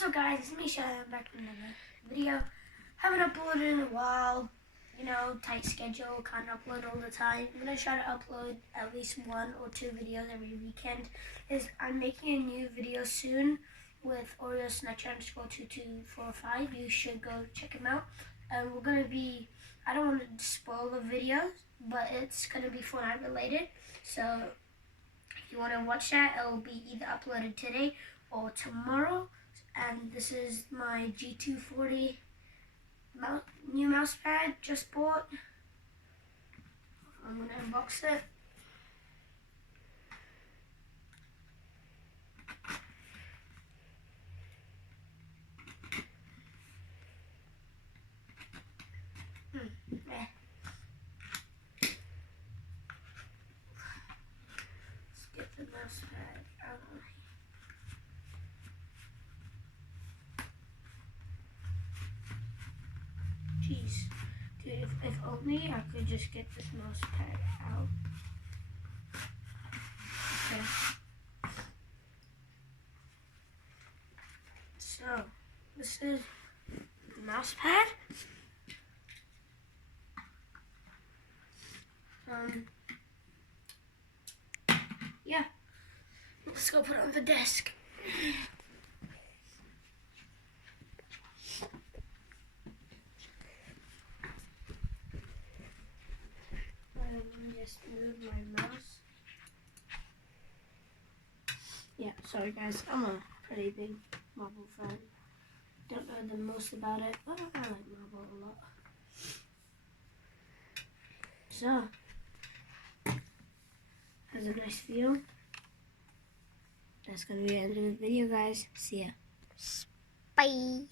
What's up guys, it's me Shay. I'm back with another video. Haven't uploaded in a while, you know, tight schedule, can't upload all the time. I'm going to try to upload at least 1 or 2 videos every weekend. I'm making a new video soon with Oreo Snatcher _2245. You should go check him out. We're going to be, I don't want to spoil the video, but it's going to be Fortnite related. So if you want to watch that, it will be either uploaded today or tomorrow. And this is my G240 new mouse pad, just bought. I'm gonna unbox it. Let's get the mouse pad out of here. Jeez, dude, if only I could just get this mouse pad out. Okay. So, this is the mouse pad. Yeah. Let's go put it on the desk. Let me just move my mouse. Yeah, sorry guys, I'm a pretty big Marvel fan. Don't know the most about it, but I like Marvel a lot. So, has a nice feel. That's gonna be the end of the video, guys. See ya. Bye.